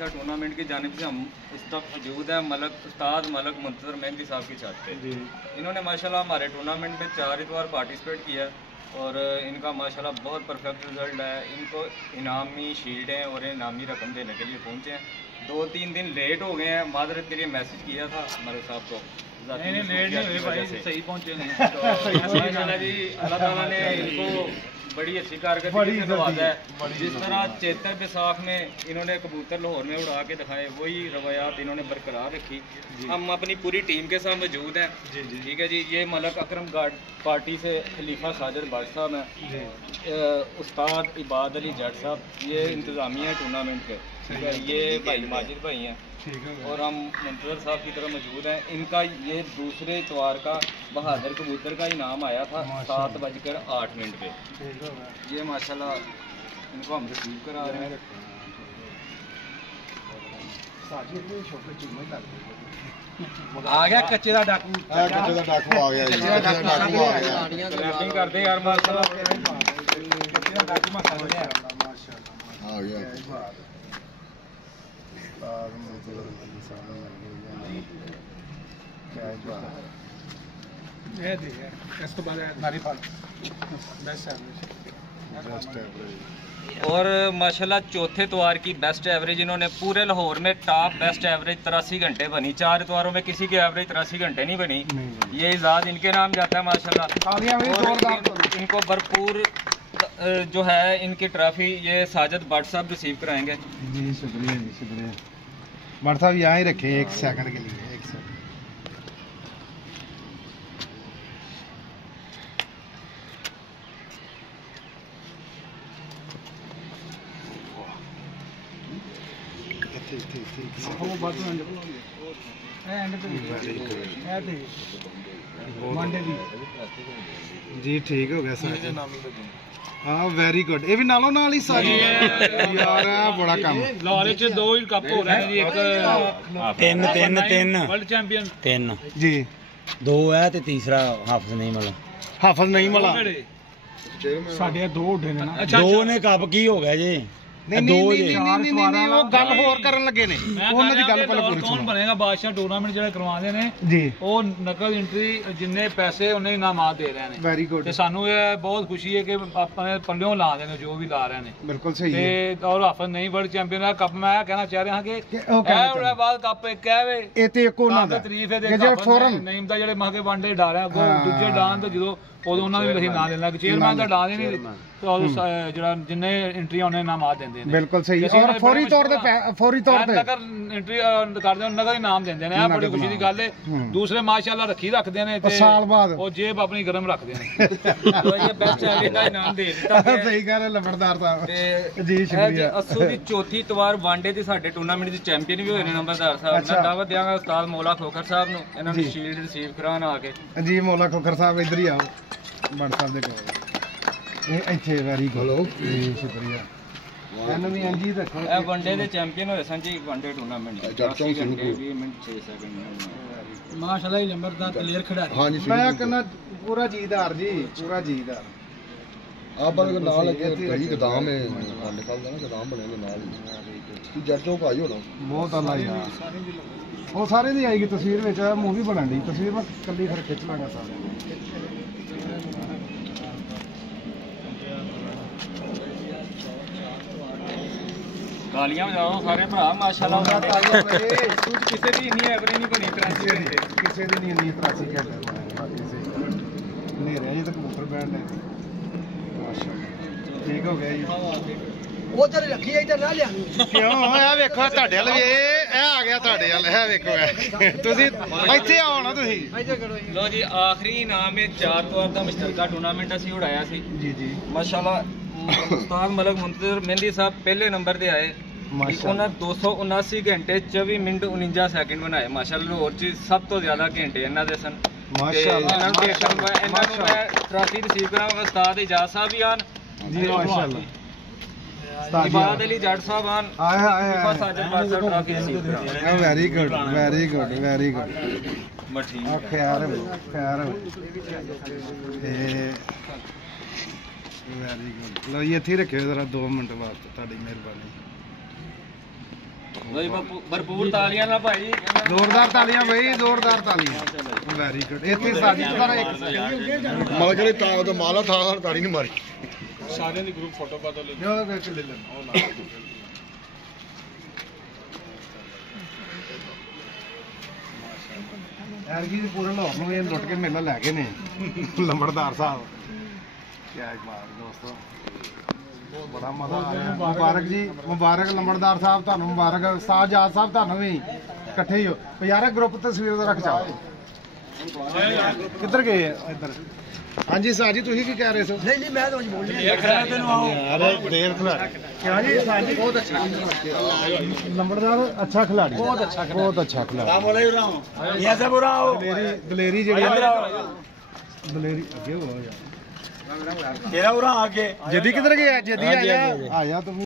बादशाह टूर्नामेंट की जानिब से हम इस वक्त मौजूद है उस्ताद मलक मुंतज़र मेहंदी साहब की छत पे। इन्होंने माशाल्लाह हमारे टूर्नामेंट में 4 इतवार पार्टिसिपेट किया और इनका माशाल्लाह बहुत परफेक्ट रिजल्ट है। इनको इनामी शील्डें और इनामी रकम देने के लिए पहुँचे हैं। 2-3 दिन लेट हो गए हैं, मादरत के लिए मैसेज किया था हमारे साहब को। नहीं लेट नहीं हुए भाई, सही पहुँचे नहीं। तो जी अल्लाह ताला ने इनको बड़ी अच्छी कारकर्दगी से नवाजा है। जिस तरह चेतर बैसाख में इन्होंने कबूतर लाहौर में उड़ा के दिखाए, वही रवायात इन्होंने बरकरार रखी। हम अपनी पूरी टीम के साथ मौजूद हैं। ठीक है जी, ये मलक अकरम गार्ड पार्टी से खलीफा साजिद भट्ट साहब हैं, उस्ताद इबाद अली जट साहब, ये इंतज़ामिया टूर्नामेंट के, ठीक है। ये भाई माजिद भाई हैं और हम मुंतज़र साहब की तरफ मौजूद हैं। इनका ये दूसरे इतवार का बहादुर कबूतर का इनाम आया था 7:08 पे। ये माशाल्लाह इनको हम रिसीव करा रहे हैं। आ गया कच्चे का डाकू, आ गया क्लैपिंग कर दे यार माशाल्लाह, कच्चे का डाकू माशाल्लाह आ गया। और माशाल्लाह चौथे इतवार की बेस्ट एवरेज इन्होंने पूरे लाहौर में टॉप बेस्ट एवरेज 83 घंटे बनी। 4 इतवारों में किसी की एवरेज 83 घंटे नहीं बनी। ये इजाज़ इनके नाम जाता है माशाल्लाह। इनको भरपूर जो है इनकी ट्रॉफी ये साजिद भट्ट साहब रिसीव कराएंगे। जी शुक्रिया जी, शुक्रिया। भट्ट साहब यहाँ ही रखे 1 सेकंड के लिए, 1 सेकंड। जी ठीक हो गया सर। हाँ वेरी गुड। ये भी नालों नाल ही सारी यार बड़ा काम। लाहौर च 2 ही कप हो रहे हैं जी, एक तीन वर्ल्ड चैंपियन 3 जी, 2 है ते तीसरा हाफिज नहीं मला। हाफिज नहीं मला साढ़े 2 उठे ने ना। 2 ने कप की हो गया जी। नहीं वो गल होर करन लगे ने, ਉਹਨਾਂ ਦੀ ਗੱਲ ਪਹਿਲਾਂ ਪੂਰੀ कौन बनेगा बादशाह टूर्नामेंट ਜਿਹੜੇ ਕਰਵਾਉਂਦੇ ਨੇ जी। ਉਹ ਨਕਲ ਐਂਟਰੀ ਜਿੰਨੇ ਪੈਸੇ ਉਹਨੇ ਇਨਾਮਾਤ ਦੇ ਰਹੇ ਨੇ। Very good. ਤੇ ਸਾਨੂੰ ਇਹ ਬਹੁਤ ਖੁਸ਼ੀ ਹੈ ਕਿ ਆਪਣੇ ਪੱਲਿਓਂ ਲਾ ਰਹੇ ਨੇ ਜੋ ਵੀ ਲਾ ਰਹੇ ਨੇ। ਬਿਲਕੁਲ ਸਹੀ ਤੇ ਹੈ। ਔਰ ਹਾਫਿਜ਼ ਨਹੀਂ ਵਰਲਡ ਚੈਂਪੀਅਨ ਦਾ ਕੱਪ ਮੈਂ ਕਹਿਣਾ ਚਾਹ ਰਿਹਾ ਹਾਂ ਕਿ ਇਹ ਉਹਦੇ ਬਾਅਦ ਕੱਪ ਇੱਕ ਹੈ ਵੇ ਇਹ ਤੇ ਇੱਕ ਉਹਨਾਂ ਦਾ ਤਾਰੀਫ ਹੈ ਦੇ ਫੌਰਨ ਨਹੀਂ ਦਾ ਜਿਹੜੇ ਮਾਗੇ ਵਾਂਡੇ ਡਾਰਿਆ ਅੱਗੋਂ ਦੂਜੇ ਡਾਨ ਤੇ ਜਦੋਂ ਉਦੋਂ ਉਹਨਾਂ ਨੇ ਵੀ ਨਾਂ ਦੇਣਾ ਕਿ ਚੇਅਰਮੈਨ ਦਾ ਨਾਂ ਨਹੀਂ ਜਿਹੜਾ ਜਿੰਨੇ ਐਂਟਰੀਆਂ ਉਹਨੇ ਇਨਾਮਾਤ ਦਿੰਦੇ ਨੇ। ਬਿਲਕੁਲ ਸਹੀ। ਔਰ ਫੌਰੀ ਤੌਰ ਤੇ ਨਗਰ ਐਂਟਰੀ ਕਰਦੇ ਨੇ, ਨਗਰ ਇਨਾਮ ਦਿੰਦੇ ਨੇ। ਇਹ ਬੜੀ ਖੁਸ਼ੀ ਦੀ ਗੱਲ ਹੈ। ਦੂਸਰੇ ਮਾਸ਼ਾਅੱਲਾ ਰੱਖੀ ਰੱਖਦੇ ਨੇ ਤੇ ਸਾਲ ਬਾਅਦ ਉਹ ਜੇਬ ਆਪਣੀ ਗਰਮ ਰੱਖਦੇ ਨੇ। ਉਹ ਇਹ ਬੈਸਟ ਐਵਰੇਜ ਦਾ ਇਨਾਮ ਦੇ ਦਿੱਤਾ ਸਹੀ ਗੱਲ ਹੈ ਲੰਬੜਦਾਰ ਸਾਹਿਬ ਤੇ ਜੀ ਸ਼ੁਕਰੀਆ। ਅਸੂ ਦੀ ਚੌਥੀ ਇਤਵਾਰ ਵਾਂਡੇ ਦੇ ਸਾਡੇ ਟੂਰਨਾਮੈਂਟ ਦੇ ਚੈਂਪੀਅਨ ਵੀ ਹੋਏ ਨੇ ਨੰਬਰਦਾਰ ਸਾਹਿਬ। ਮੈਂ ਦਾਵਤ ਦਿਆਂਗਾ ਉਸਤਾਦ ਮੌਲਾ ਖੋਖਰ ਸਾਹਿਬ ਨੂੰ, ਇਹਨਾਂ ਨੂੰ ਸ਼ੀਲਡ ਰਿਸੀਵ ਕਰਾਉਣ ਆ ਕੇ। ਜੀ ਮੌਲਾ ਖੋਖਰ ਸਾਹਿਬ ਇੱਧਰ ਹੀ ਆਓ ਭੱਟ ਸਾਹਿਬ ਦੇ ਕੋਲ। ਇਹ ਇੱਥੇ ਵੈਰੀ ਗੁੱਡ ਜੀ ਸ਼ੁਕਰੀਆ। ਇਹਨੂੰ ਵੀ ਇੰਜੀ ਰੱਖੋ। ਇਹ ਵਨਡੇ ਦੇ ਚੈਂਪੀਅਨ ਹੋਏ ਸਨ ਜੀ, ਵਨਡੇ ਟੂਰਨਾਮੈਂਟ 20 ਘੰਟੇ 20 ਮਿੰਟ 6 ਸੈਕਿੰਡ। माशाल्लाह लंबरदार प्लेयर खिडारी। हाँ जी मैं कहना पूरा जीदार जी, पूरा जीदार। आप बल नाल घड़ी गोदाम है निकलदा ना, गोदाम बनेगा नाल ही जट चौक आई होना बहुत आला यार। वो सारे दी आएगी तस्वीर विच, मूवी बनन दी तस्वीर मैं कल्ली फिर खिंच लांगा सारे। गालियां बजाओ सारे भरा माशाल्लाह। कुछ किसी दी इन्नी एवरेज नहीं बनी 83 घंटे, किसी दी नहीं इन्नी 83 घंटे बाकी से नेरे जी तो कबूतर बैठ ने माशाल्लाह ठीक हो गया जी। उधर रखी इधर ना लिया क्यों ਇਹ ਵੇਖੋ ਤੁਹਾਡੇ ਵੱਲ ਵੀ ਇਹ ਆ ਗਿਆ ਤੁਹਾਡੇ ਵੱਲ। ਇਹ ਵੇਖੋ ਤੁਸੀਂ ਇੱਥੇ ਆਓ ਨਾ ਤੁਸੀਂ। ਲੋ ਜੀ ਆਖਰੀ ਇਨਾਮ ਇਹ 4 ਤਵਾਰ ਦਾ ਮੁਸ਼ਤਰਕਾ ਟੂਰਨਾਮੈਂਟ ਅਸੀਂ ਉਡਾਇਆ ਸੀ ਜੀ ਜੀ ਮਾਸ਼ਾਅੱਲਾ। ਉਸਤਾਦ ਮਲਕ ਮੁੰਤਜ਼ਰ ਮਹਿੰਦੀ ਸਾਹਿਬ ਪਹਿਲੇ ਨੰਬਰ ਤੇ ਆਏ। ਉਹਨਾਂ 279 ਘੰਟੇ 24 ਮਿੰਟ 49 ਸੈਕਿੰਡ ਬਣਾਏ ਮਾਸ਼ਾਅੱਲਾ। ਲਾਹੌਰ 'ਚ ਸਭ ਤੋਂ ਜ਼ਿਆਦਾ ਘੰਟੇ ਇਹਨਾਂ ਦੇ ਸਨ ਮਾਸ਼ਾਅੱਲਾ। ਇਹਨਾਂ ਨੂੰ ਮੈਂ ਟਰਾਫੀ ਰਿਸੀਵ ਕਰਾਂਗਾ। ਉਸਤਾਦ ਇਜਾਜ਼ ਸਾਹਿਬ ਵੀ ਆਨ ਜੀ ਮਾਸ਼ਾਅੱਲਾ। इबाद अली जट साहब आन हाय हाय साजिद भट्ट साहब ट्रॉफी रिसीव करा। Very good very good very good. बस ठीक है खैर खैर वेरी गुड। लो ये इत्थे रखियो जरा 2 मिनट वास्ते, ਤੁਹਾਡੀ ਮਿਹਰਬਾਨੀ। ਬਈ ਭਰਪੂਰ ਤਾਲੀਆਂ ਨਾਲ ਭਾਈ ਜ਼ੋਰਦਾਰ ਤਾਲੀਆਂ ਬਈ, ਜ਼ੋਰਦਾਰ ਤਾਲੀਆਂ। Very good. ਇੱਥੇ ਸਾਜੀ ਪਰ ਇੱਕ ਮਤਲਬ ਜਿਹੜੇ ਤਾਂ ਉਹਦਾ ਮਾਲਾ ਥਾਂ ਤਾੜੀ ਨਹੀਂ ਮਾਰੀ। ਸਾਰਿਆਂ ਦੀ ਗਰੁੱਪ ਫੋਟੋ ਪਾ ਦੋ ਲੈ ਜੋ ਦੇਖ ਲੈ ਲੈ ਉਹ ਲਾ ਐਰਗੀ ਦੇ ਪੂਰੇ ਲਾਹੌਰ ਨੂੰ ਇਹ ਲੁੱਟ ਕੇ ਮੇਲਾ ਲੈ ਗਏ ਨੇ ਲੰਬੜਦਾਰ ਸਾਹਿਬ। ਕੀ ਬਾਤ ਦੋਸਤੋ, ਬਹੁਤ ਬੜਾ ਮਜ਼ਾ ਆ ਰਿਹਾ। ਮੁਬਾਰਕ ਜੀ, ਮੁਬਾਰਕ ਲੰਬੜਦਾਰ ਸਾਹਿਬ ਤੁਹਾਨੂੰ, ਮੁਬਾਰਕ ਉਸਤਾਦ ਜਾਦ ਸਾਹਿਬ ਤੁਹਾਨੂੰ ਵੀ। ਇਕੱਠੇ ਹੀ ਹੋ ਯਾਰ। ਗਰੁੱਪ ਤਸਵੀਰ ਦਾ ਰੱਖ ਚਾਓ। ਕਿੱਧਰ ਗਏ ਇੱਧਰ? ਹਾਂਜੀ ਸਾਹ ਜੀ, ਤੁਸੀਂ ਕੀ ਕਹਿ ਰਹੇ ਸੋ? ਨਹੀਂ ਨਹੀਂ ਮੈਂ ਤਾਂ ਕੁਝ ਬੋਲ ਨਹੀਂ ਯਾਰ ਦੇਰ ਕਿਆ ਜੀ? ਸਾਜੀ ਬਹੁਤ ਅੱਛਾ ਲੰਬੜਦਾਰ, ਅੱਛਾ ਖਿਲਾੜੀ, ਬਹੁਤ ਅੱਛਾ ਖਿਲਾੜੀ। ਇਹ ਸਭ ਉਰਾਓ ਦਲੇਰੀ ਜਿਹੜੀ ਦਲੇਰੀ ਅੱਗੇ ਹੋ ਜਾ। ਤੇਰਾ ਉਰਾ ਅੱਗੇ ਜਦੀ ਕਿੱਧਰ ਗਿਆ? ਜਦੀ ਆ ਜਾ, ਆ ਜਾ ਤੂੰ।